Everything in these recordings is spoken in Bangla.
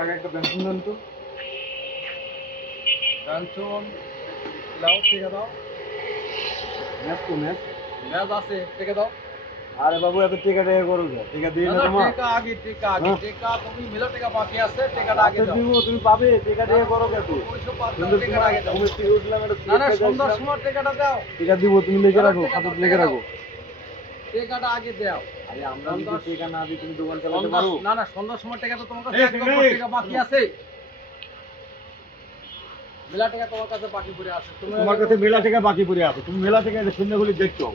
কাকা একটা পেনশন দেন তো। পেনশন লাও, টিকা দাও। ম্যাচ তো ম্যাচ আছে, টিকা দাও। আরে বাবু এত টিকা টিকা করো না, টিকা দিই না তোমার। টিকা আগে টিকা তুমি মিলো, টিকা বাকি আছে, টিকাটা আগে দাও। দিব তুমি পাবে, টিকা টিকা করো কেন? ওইসব বাদ দাও, টিকাটা আগে দাও। তুমি টিকা উঠলাম এটা। না না, সন্ধ্যার সময় টিকাটা দাও। টিকা দিব, তুমি লিখে রাখো, খাতা লিখে রাখো। টিকাটা আগে দাও। আরে আমরা যদি টিকা না দিই তুমি দোকান চালাতে পারো? না না, সন্ধ্যার সময় টিকা তো তোমার কাছে একদম টিকা বাকি আছে। মেলা টাকা তোমার কাছে বাকি পড়ে আছে, তোমার কাছে মেলা টাকা বাকি পড়ে আছে। তুমি মেলা টাকা শূন্যগুলি দেখছো,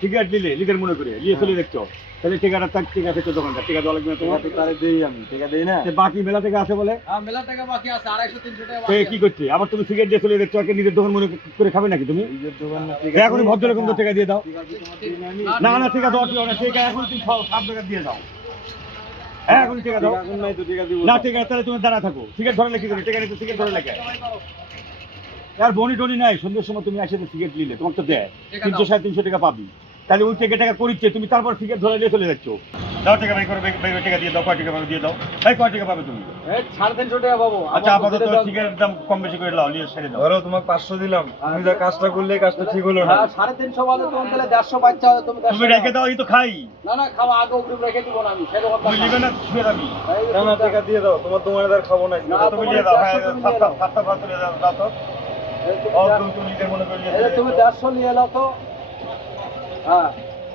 টিকিট দিলে লিখের মনে করে নিয়ে চলে দেখছো, তাহলে টিকাটা তার টিকা থেকে দোকানটা টিকা দেওয়া লাগবে না তোমার। তারে দেই আমি, টিকা দেই না। বাকি মেলা টাকা আছে বলে? হ্যাঁ মেলা টাকা বাকি আছে, 250-300 টাকা বাকি। কি করছে আবার তুমি সিগারেট দিয়ে চলে দেখছো, নিজের দোকান মনে করে খাবে নাকি তুমি? নিজের দোকান না, ঠিক আছে এখনই ভদ্ররকম টাকা দিয়ে দাও। না না টিকা দাও, টিকা এখন তুমি 7 টাকা দিয়ে দাও। এখন টিকা দাও। এখন নাই তো টিকা দিব না। টিকা তাহলে তুমি দাঁড়া থাকো, সিগারেট ধরে লিখে দেবে, টিকা নিতে সিগারেট ধরে লেখা। আর বনি টনি নাই, সন্ধ্যের সময় তুমি একসাথে সিগারেট নিলে তোমার তো দেয় 300-350 টাকা পাবি, তাহলে ওই থেকে টাকা করিচ্ছে তুমি, তারপর সিগারেট ধরে নিয়ে চলে যাচ্ছ। দাও টাকা বাই করে, টাকা দিয়ে দাও। কয় টাকা পাবে দিয়ে দাও। এই কয় টাকা পাবে তুমি? 350 টাকা পাবো। আচ্ছা আপাতত সিগারেটের দাম কম বেশি করে লাও, নিয়ে ছেড়ে দাও। ধরো তোমাকে 500 দিলাম, তুমি যা কাজটা করলে কাজটা ঠিক হলো না। 350 বলে তুমি তাহলে 150 বাচ্চা হবে, তুমি রেখে দাও। এই তো খাই না না, খাওয়া আগে উপরে রেখে দিব না আমি, সেটা কথা তুমি নিবে না, শুয়ে যাবি। না না টাকা দিয়ে দাও, তোমার দোকানদার খাবো না। তুমি দিয়ে দাও, সাতটা ভাত দিয়ে দাও তো। তুমি 150 নিয়ে নাও তো। হ্যাঁ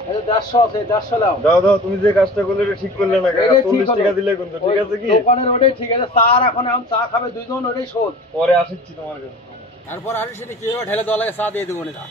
এটা 150 আছে, 150 নাও। দাও দাও, তুমি যে কাজটা করলে এটা ঠিক করলে না, 40 টাকা দিলে কিন্তু ঠিক আছে কি? দোকানের ওটাই ঠিক আছে, চা এখন চা খাবে দুইজন, ওটাই শোধ। পরে আসছি তোমার কাছে, তারপর আসি সেটা কি ঢেলে দলে চা দিয়ে দেবো না।